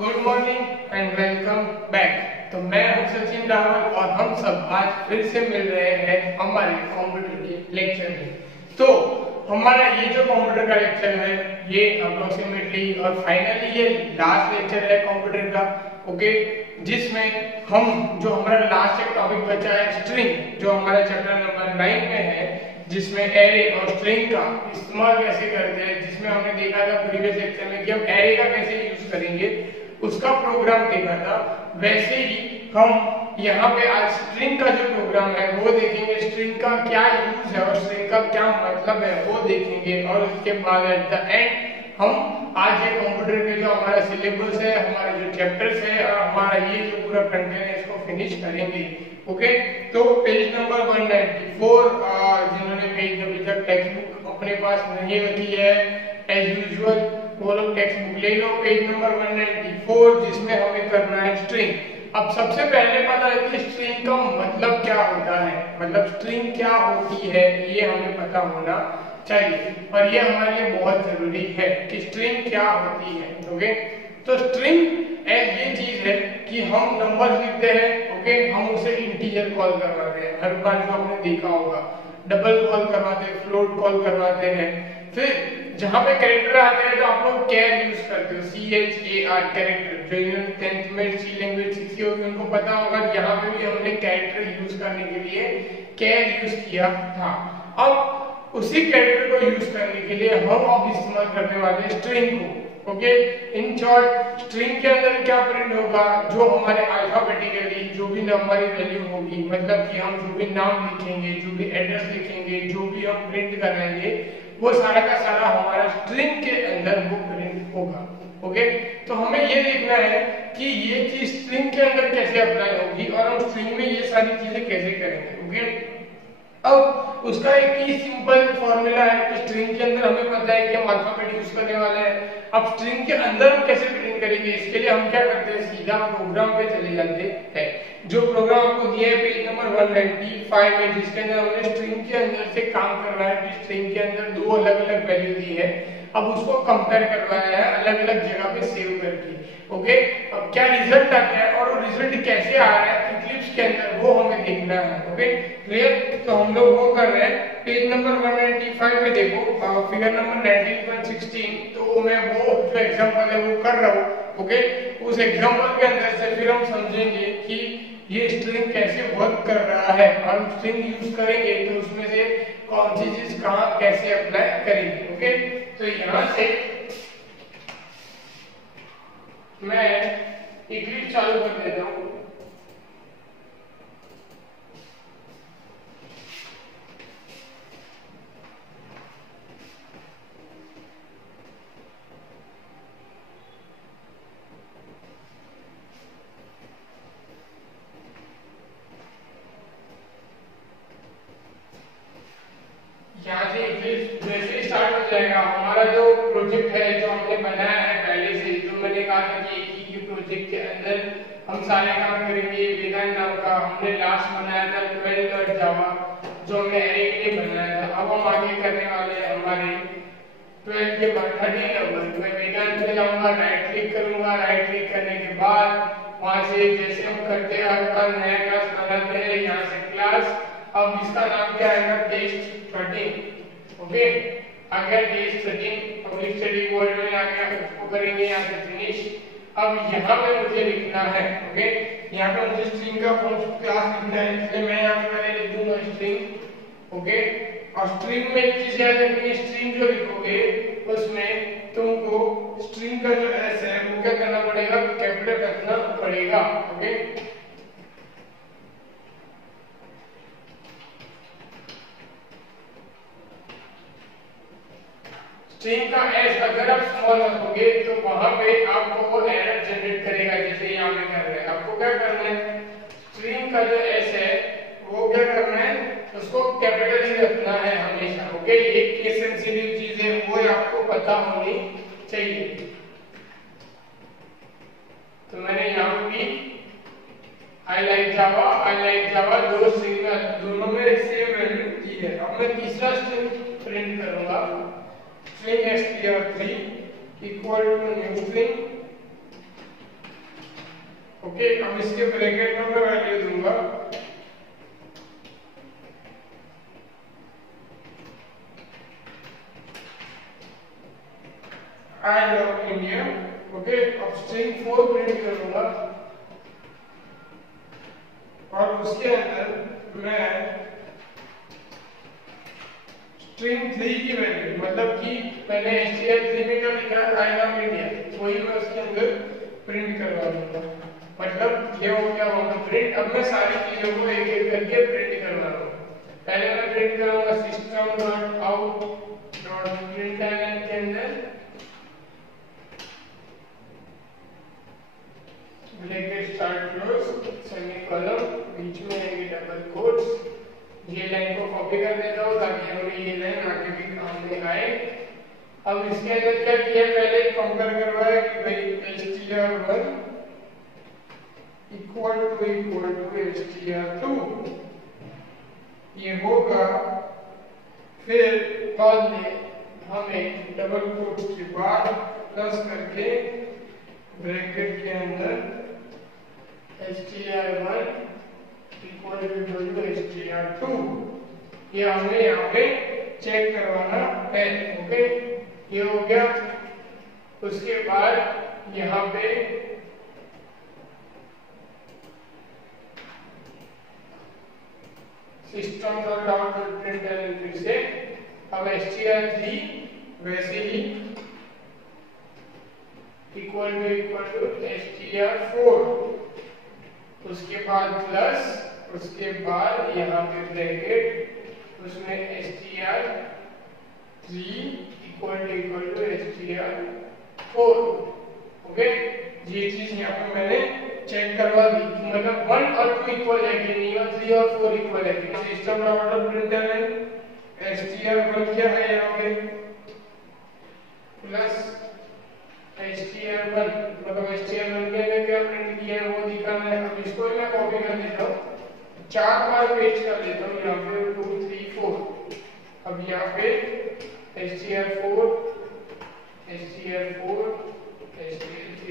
Good morning and welcome back. तो मैं हूं सचिन रावल और हम सब आज फिर से मिल रहे हैं हमारे कंप्यूटर के लेक्चर में। तो हमारा ये जो कंप्यूटर का लेक्चर है ये अप्रोक्सीमेटली और फाइनली ये लास्ट लेक्चर है कंप्यूटर का, ओके, जिसमें हम जो हमारा लास्ट एक टॉपिक बचा है स्ट्रिंग, जो हमारा चैप्टर नंबर 9 में है, जिसमें एरे और स्ट्रिंग का इस्तेमाल कैसे करते हैं, जिसमें हमने देखा था प्रीवियस लेक्चर में कि हम एरे का कैसे यूज करेंगे, उसका प्रोग्राम देखा था। वैसे ही हम यहाँ पे आज स्ट्रिंग का जो प्रोग्राम है वो देखेंगे, स्ट्रिंग का क्या यूज है और स्ट्रिंग का क्या मतलब है वो देखेंगे, और उसके बाद एट द एंड हम आज ये कंप्यूटर के जो हमारा सिलेबस है, हमारे जो चैप्टर्स है और हमारा ये जो पूरा कंटेंट है इसको फिनिश करेंगे। ओके, तो पेज नंबर 194 जिन्होंने पेज अभी तक टेक्स्ट बुक अपने पास नहीं रखी है, एज यूजुअल वो लोग टेक्स्ट बुक ले लो, पेज नंबर 194 जिसमें हमें करना है स्ट्रिंग। अब सबसे पहले पता है कि स्ट्रिंग का मतलब क्या होता है, मतलब स्ट्रिंग क्या होती है ये हमें पता होना चाहिए और ये हमारे लिए बहुत जरूरी है कि स्ट्रिंग क्या होती है। ओके, तो स्ट्रिंग ये चीज है कि हम नंबर लिखते हैं, ओके, हम उसे इंटीजर कॉल करवाते हैं, हर बार जो आपने देखा होगा डबल कॉल करवाते हैं, फ्लोट कॉल करवाते हैं। फिर जहां पे कैरेक्टर आते हैं तो आप लोग कैर यूज करते हो, CHAR कैरेक्टर, जो इन्होंने 10th में सी लैंग्वेज सीखी होगी उनको पता होगा, यहाँ पे भी हमने कैरेक्टर यूज करने के लिए कैर यूज किया था। अब उसी कैरेक्टर को यूज करने के लिए हम अब इस्तेमाल करने वाले स्ट्रिंग को। ओके, इन शॉर्ट स्ट्रिंग के अंदर क्या प्रिंट होगा, जो हमारे अल्फाबेटिकली जो भी हमारी वैल्यू होगी, मतलब कि हम जो भी नाम लिखेंगे, जो भी एड्रेस लिखेंगे, जो भी हम प्रिंट कराएंगे वो सारा का सारा हमारा स्ट्रिंग के अंदर वो प्रिंट होगा। ओके, तो हमें ये देखना है कि ये चीज स्ट्रिंग के अंदर कैसे अप्लाई होगी और हम स्ट्रिंग में ये सारी चीजें कैसे करेंगे। ओके, अब उसका एक ही सिंपल फॉर्मूला है कि स्ट्रिंग के अंदर हमें पता है कि हम अल्फाबेट यूज करने वाले हैं। अब स्ट्रिंग के अंदर हम कैसे प्रिंट करेंगे, इसके लिए हम क्या करते हैं, सीधा प्रोग्राम पे चले जाते हैं। जो प्रोग्राम आपको दिया है पेज नंबर 195 में, जिसके अंदर हमने स्ट्रिंग के अंदर से काम कर रहा है कि स्ट्रिंग के अंदर दो अलग अलग वैल्यू दी है, अब उसको कंपेयर करवाया है अलग अलग जगह पे सेव करके। ओके, अब क्या रिजल्ट आता है और वो रिजल्ट कैसे आ रहा है इक्लिप्स के अंदर वो हमें देखना है। Okay, clear? तो हम लोग वो कर रहे हैं पेज नंबर 195 पे, देखो फिगर नंबर 19.16, तो मैं वो जो एग्जांपल है वो कर रहा हूँ। ओके, उस एग्जांपल के अंदर से फिर हम समझेंगे कि ये स्ट्रिंग कैसे वर्क कर रहा है और हम स्ट्रिंग यूज करेंगे तो उसमें से कौन सी चीज कहाँ कैसे अप्लाई करेंगे। ओके, तो यहाँ से मैं इक्लिप्स चालू कर देता हूँ। यहाँ से इक्लिप्स जैसे स्टार्ट हो जाएगा, हमारा जो प्रोजेक्ट है जो हमने बनाया है पहले से, जो मैंने कहा था कि एक ही प्रोजेक्ट के अंदर हम सारे काम करेंगे, वेदांत नाम का हमने लास्ट बनाया था 12.java, जो हमने एरे के लिए बनाया था। अब हम आगे करने वाले हैं हमारे 12 के बाद 13 नंबर। मैं वेदांत में जाऊंगा, राइट क्लिक करूंगा, राइट क्लिक करने के बाद वहां से जैसे हम करते हैं हर नया क्लास बनाते हैं, यहाँ से क्लास, अब इसका नाम क्या आएगा, टेस्ट 13। ओके, आ गया टेस्ट 13, पब्लिक स्टडी वर्ल्ड में आ गया, उसको करेंगे यहाँ से फिनिश। अब यहाँ पे मुझे लिखना है, ओके, यहाँ पे मुझे स्ट्रिंग का क्लास लिखना है, इसलिए मैं यहाँ पे पहले लिख दूंगा स्ट्रिंग। ओके, और स्ट्रिंग में एक चीज याद रखनी, स्ट्रिंग जो लिखोगे उसमें तुमको स्ट्रिंग का जो एस है वो क्या करना पड़ेगा, कैपिटल रखना पड़ेगा। ओके, स्ट्रिंग का एस अगर आप स्मॉल रखोगे तो वहां पे आपको वो एरर जनरेट करेगा, जैसे यहाँ पे कर रहे हैं। आपको क्या करना है, स्ट्रिंग का जो एस है वो क्या करना है, उसको कैपिटल ही रखना है हमेशा। ओके, ये केस सेंसिटिव चीज है, वो आपको पता होनी चाहिए। तो मैंने यहाँ भी आई लाइक जावा दो स्ट्रिंग में दोनों में सेम वैल्यू दी है। अब मैं तीसरा स्ट्रिंग प्रिंट करूंगा, string str3 equal to new string okay, अब इसके ब्रैकेट में मैं वैल्यू दूंगा आई लव इंडिया। ओके, अब स्ट्रिंग 4 प्रिंट करूंगा और उसके अंदर मैं स्ट्रिंग 3 की वैल्यू, मतलब कि मैंने str3 में क्या लिखा है आई लव इंडिया, वही मैं उसके अंदर प्रिंट करवा दूंगा। मतलब ये हो गया वहां प्रिंट। अब मैं सारी चीजों को एक एक करके प्रिंट करवा रहा हूँ। पहले मैं प्रिंट करूंगा system dot out dot println के अंदर ब्रैकेट स्टार्ट क्लोज सेमीकोलन, बीच में आएंगे डबल कोट्स। ये लाइन को कॉपी कर देता हूँ ताकि हमें ये लाइन आगे भी काम में आए। अब इसके अंदर क्या किया, पहले कंपेयर करवाया कि भाई str1 इक्वल टू str2 ये होगा। फिर बाद में हमें डबल कोट के बाद प्लस करके ब्रैकेट के अंदर str1 इक्वल टू str2 ये हमें यहाँ पे चेक करवाना है। ओके, ये हो गया। उसके बाद यहाँ पे system dot out dot println फिर से अब str3 वैसे ही इक्वल टू str4, उसके बाद प्लस, उसके बाद यहाँ पे ब्रैकेट, उसमें str3 equal to str4। Okay, ये चीज यहाँ पे मैंने चेक करवा दी, मतलब 1 और 2 इक्वल है कि नहीं, और 3 और 4 इक्वल है कि नहीं। सिस्टम डॉट प्रिंटलन str1 क्या है यहाँ पे प्लस str1, मतलब str1 के अंदर क्या प्रिंट किया है वो दिखाना है। अब इसको मैं कॉपी कर देता हूँ, 4 बार पेस्ट कर देता हूँ यहाँ पे 2 3 4। अब यहाँ पे str4 str3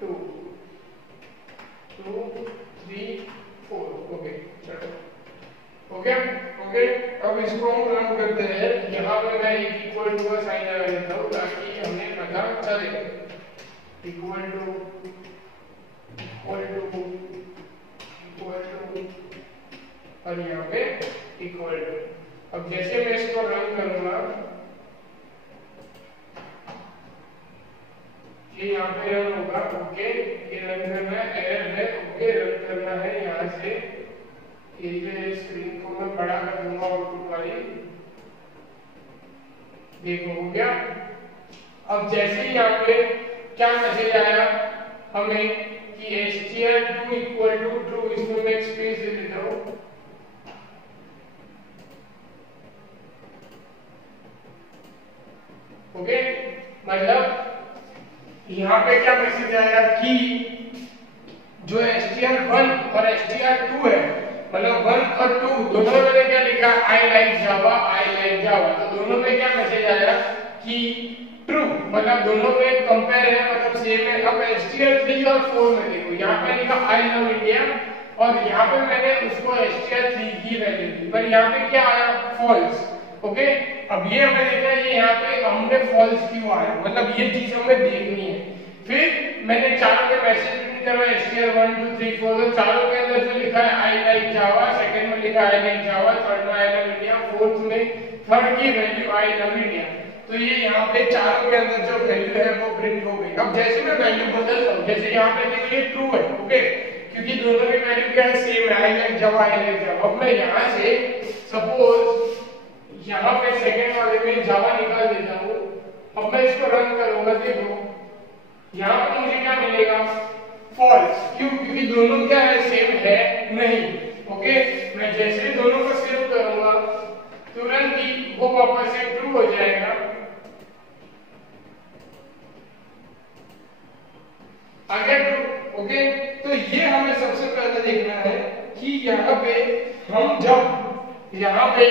2 2 3 4। ओके, चलो हो गया। ओके, अब इसको हम रन करते हैं। यहाँ पे मैं एक इक्वल टू का साइन लगा देता हूँ ताकि हमें पता चले। इक्वल टू और यहाँ पे इक्वल टू। अब जैसे मैं इसको रन करूंगा, ये यहाँ पे रन होगा। ओके, ये रन करना है, एरर है। ओके, रन करना है यहाँ से। ये स्क्रीन को मैं बड़ा कर दूंगा आउटपुट वाली, देखो हो गया। अब जैसे ही यहाँ पे क्या मैसेज आया हमें कि str2 इक्वल टू ट्रू, इसमें मैं स्पेस दे देता हूँ। ओके, मतलब यहाँ पे क्या मैसेज आया कि जो str1 और str2 है, मतलब 1 और 2 दोनों में मैंने क्या लिखा, आई लाइक जावा, तो दोनों में क्या मैसेज आया कि ट्रू, मतलब दोनों में कंपेयर है, मतलब सेम है। अब str3 और 4 में देखो, यहाँ पे लिखा आई लव इंडिया और यहाँ पे मैंने उसको str3 की वैल्यू दी, पर यहाँ पे क्या आया, फॉल्स। ओके, अब ये हमें देखना है ये यहाँ पे हमने फॉल्स क्यों आया, मतलब ये चीज हमें देखनी है। फिर मैंने चारों के मैसेज प्रिंट करवाया str1 2 3 4, तो चारों के अंदर जो लिखा है आई लाइक जावा, सेकंड में लिखा आई लाइक जावा, थर्ड में आई लव इंडिया, फोर्थ में थर्ड की वैल्यू आई लव इंडिया। तो ये यहाँ पे चारों के अंदर जो वैल्यू है वो प्रिंट हो गई। अब जैसे मैं वैल्यू बदलता हूँ, जैसे यहाँ पे देखो ये ट्रू है। ओके, क्योंकि दोनों की वैल्यू क्या है, सेम है, I like Java, I like Java. अब मैं यहाँ से सपोज यहाँ पे सेकंड वाले में जावा निकाल देता हूँ। अब मैं इसको रन करूंगा, देखो यहाँ पे मुझे क्या मिलेगा, फॉल्स। क्यों, क्योंकि दोनों क्या है, सेम है नहीं। ओके, मैं जैसे दोनों को सेव करूंगा तुरंत ही वो वापस से ट्रू हो जाएगा। आगे ट्रू। ओके, तो ये हमें सबसे पहले देखना है कि यहाँ पे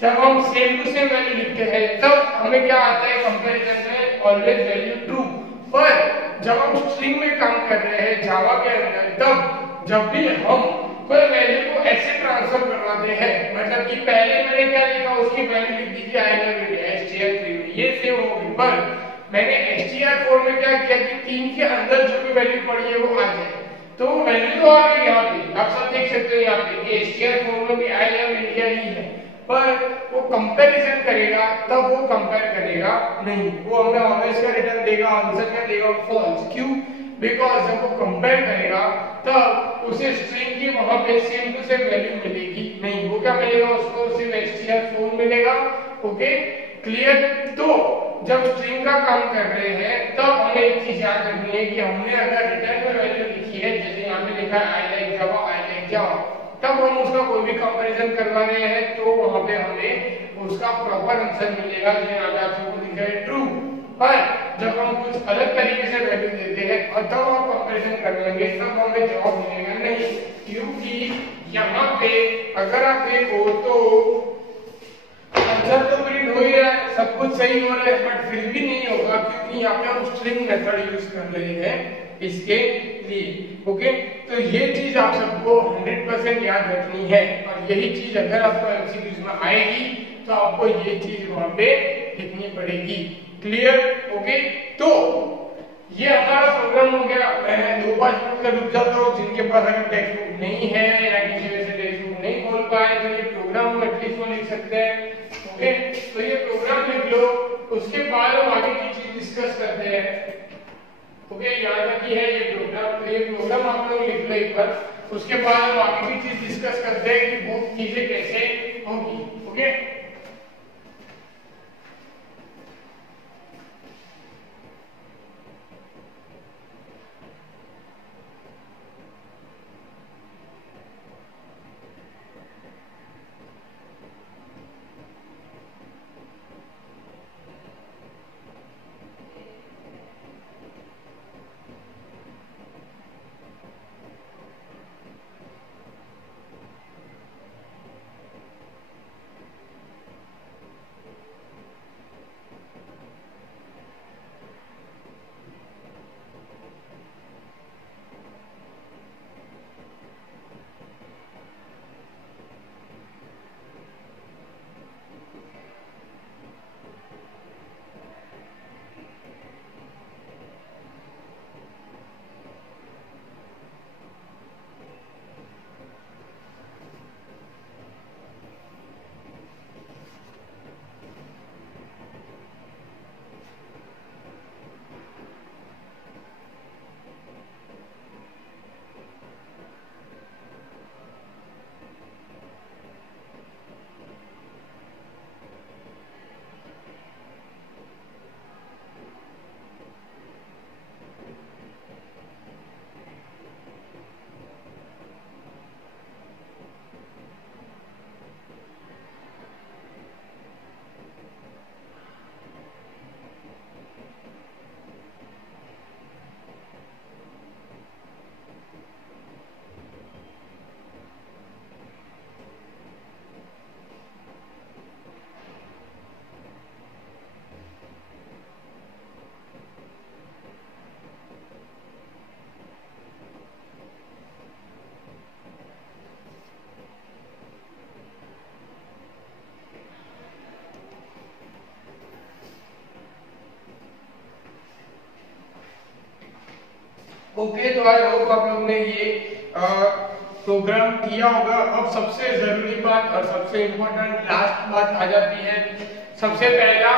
जब हम सेम टू सेम वैल्यू लिखते हैं तब हमें क्या आता है, कंपैरिजन में ऑलवेज वैल्यू ट्रू। पर जब हम स्ट्रिंग में काम कर रहे हैं जावा के अंदर, तब जब भी हम कोई वैल्यू को ऐसे ट्रांसफर करवाते हैं, मतलब कि पहले मैंने क्या लिखा, उसकी वैल्यू लिख दी थी आई लव इंडिया str3 में, ये सेव हो गई, पर मैंने str4 में क्या किया कि 3 के अंदर जो भी वैल्यू पड़ी है वो आ जाए, तो वैल्यू तो आ गई यहाँ पे, आप सब देख सकते हो यहाँ पे कि str4 में भी आई लव इंडिया ही है, पर वो कंपैरिजन करेगा तब वो कंपेयर करेगा नहीं, वो हमें ऑलवेज का रिटर्न देगा, आंसर क्या देगा, फॉल्स। क्यों? बिकॉज़ जब वो कंपेयर करेगा तब उसे स्ट्रिंग की वहां पे सेम टू सेम वैल्यू मिलेगी नहीं, वो क्या मिलेगा, उसको सिर्फ str4 मिलेगा। Okay, clear? तो जब स्ट्रिंग का काम कर रहे हैं तब हमें एक चीज याद रखनी है कि हमने अगर रिटर्न में वैल्यू लिखी है, जैसे यहाँ पे लिखा है I like Java, I like Java, तब हम उसका कोई भी कंपैरिजन करवा रहे हैं तो वहां पे हमें उसका प्रॉपर आंसर मिलेगा, जो यहाँ पे आप सबको दिख रहा है ट्रू। पर जब हम कुछ अलग तरीके से वैल्यू देते हैं और तब हम कंपैरिजन करवाएंगे तब हमें जवाब मिलेगा नहीं, क्योंकि यहाँ पे अगर आप देखो तो आंसर तो प्रिंट हो ही रहा है, सब कुछ सही हो रहा है, बट फिर भी नहीं होगा क्योंकि यहाँ पे हम स्ट्रिंग मेथड यूज कर रहे हैं इसके लिए। ओके, तो ये चीज आप सबको 100% याद रखनी है, और यही चीज अगर आपको एमसीक्यूज में आएगी तो आपको ये चीज वहां पे लिखनी पड़ेगी। क्लियर? ओके, तो ये हमारा प्रोग्राम हो गया। मैं 2-5 मिनट का रुक जाता हूँ, जिनके पास अगर टेक्स्ट बुक नहीं है या किसी वजह से टेक्स्ट बुक नहीं खोल पाए तो ये प्रोग्राम एटलीस्ट वो लिख सकते हैं। ओके, तो ये प्रोग्राम लिख लो, उसके बाद हम आगे की चीज डिस्कस करते हैं। ओके, यहाँ तक ही है ये प्रोग्राम, तो ये प्रोग्राम आप लोग लिख लो एक बार, उसके बाद हम आगे की चीज डिस्कस करते हैं कि वो चीजें कैसे होगी। ओके, ओके, तो आई होप आप लोग ने ये प्रोग्राम किया होगा। अब सबसे जरूरी बात और सबसे इम्पोर्टेंट लास्ट बात आ जाती है। सबसे पहला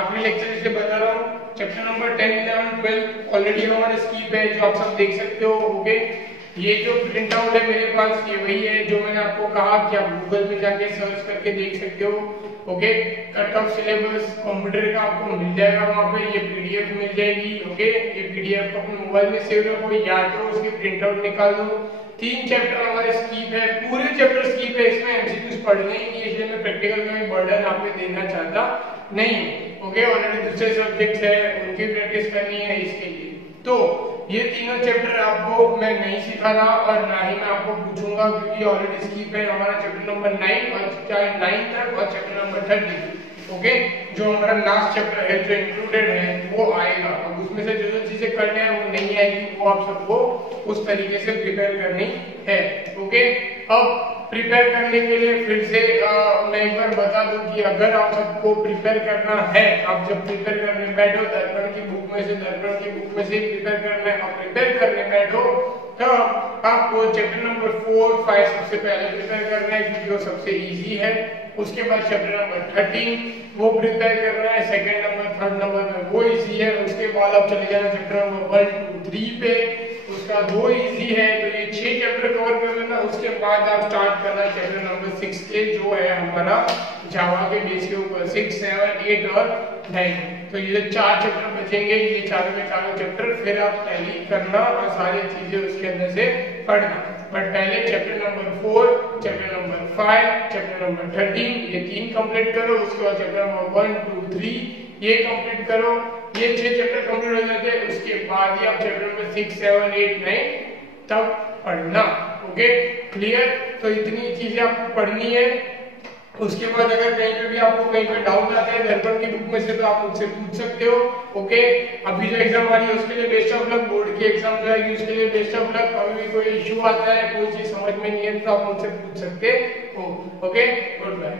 आखिरी लेक्चर से बता रहा हूँ, चैप्टर नंबर 10, 11, 12 ऑलरेडी हमारे स्किप है, जो आप सब देख सकते हो। ओके, ये जो प्रिंट आउट है मेरे पास ये वही है जो मैंने आपको कहा कि आप गूगल पे जाके सर्च करके देख सकते हो। Okay, cut off syllabus computer का आपको मिल जाएगा, वहां पे ये पीडीएफ मिल जाएगी। ओके, ये पीडीएफ को अपने मोबाइल में सेव रखो या तो उसकी प्रिंट आउट निकाल दो। 3 चैप्टर हमारे स्किप है, पूरे चैप्टर स्किप है, इसमें एमसीक्यूज पढ़ने ही नहीं, इसलिए मैं प्रैक्टिकल का भी बर्डन आप पे देना चाहता नहीं। ओके, ऑलरेडी दूसरे सब्जेक्ट्स है उनकी प्रैक्टिस करनी है, इसके लिए तो ये तीनों चैप्टर आपको मैं नहीं सिखाना और ना ही मैं आपको पूछूंगा, क्योंकि ऑलरेडी स्किप है हमारा चैप्टर नंबर 9 और 9 तक और चैप्टर नंबर 30। ओके, जो हमारा लास्ट चैप्टर है जो इंक्लूडेड है वो आएगा। अब उसमें से जो जो चीजें करने हैं वो नहीं आएगी, वो आप सबको उस तरीके से प्रिपेयर करनी है। ओके, अब प्रिपेयर करने के लिए फिर से मैं एक बार बता दूं कि अगर आप सबको प्रिपेयर करना है, आप जब प्रिपेयर करने बैठो दर्पण की बुक में से प्रिपेयर करना है, आप प्रिपेयर करने बैठो तब आपको चैप्टर नंबर 4, 5 सबसे पहले प्रिपेयर करना है क्योंकि वो सबसे इजी है। उसके बाद चैप्टर नंबर 13 वो प्रिपेयर करना है, सेकंड नंबर, थर्ड नंबर में वो इजी है। उसके बाद आप चले जाना चैप्टर नंबर 1, 2, 3 पे, उसका 2 इजी है, तो ये 6 चैप्टर कवर कर लेना। उसके बाद आप स्टार्ट करना चैप्टर नंबर 6 के, जो है हमारा जावा के बेस के ऊपर 6, 7, 8 और 9। तो ये 4 चैप्टर बचेंगे, ये चारों के चारों चैप्टर फिर आप टैली करना और सारी चीजें उसके अंदर से पढ़ना। बट पहले chapter number 4, chapter number 5, chapter number 13 ये 3 कंप्लीट करो। उसके बाद चैप्टर नंबर 1, 2, 3 ये कंप्लीट करो। ये 6 चैप्टर कंप्लीट हो जाते हैं, उसके बाद ही आप चैप्टर नंबर 6, 7, 8, 9 तब पढ़ना। Okay, clear? तो इतनी चीजें आपको पढ़नी है। उसके बाद अगर कहीं पे भी आपको कहीं पे डाउट आता है दर्पण की बुक में से तो आप मुझसे पूछ सकते हो। ओके, अभी जो एग्जाम आ रही है उसके लिए बेस्ट ऑफ लक, बोर्ड की एग्जाम जो आएगी उसके लिए बेस्ट ऑफ लक। कभी भी कोई इश्यू आता है, कोई चीज समझ में नहीं है तो आप मुझसे पूछ सकते हो। Okay, good bye.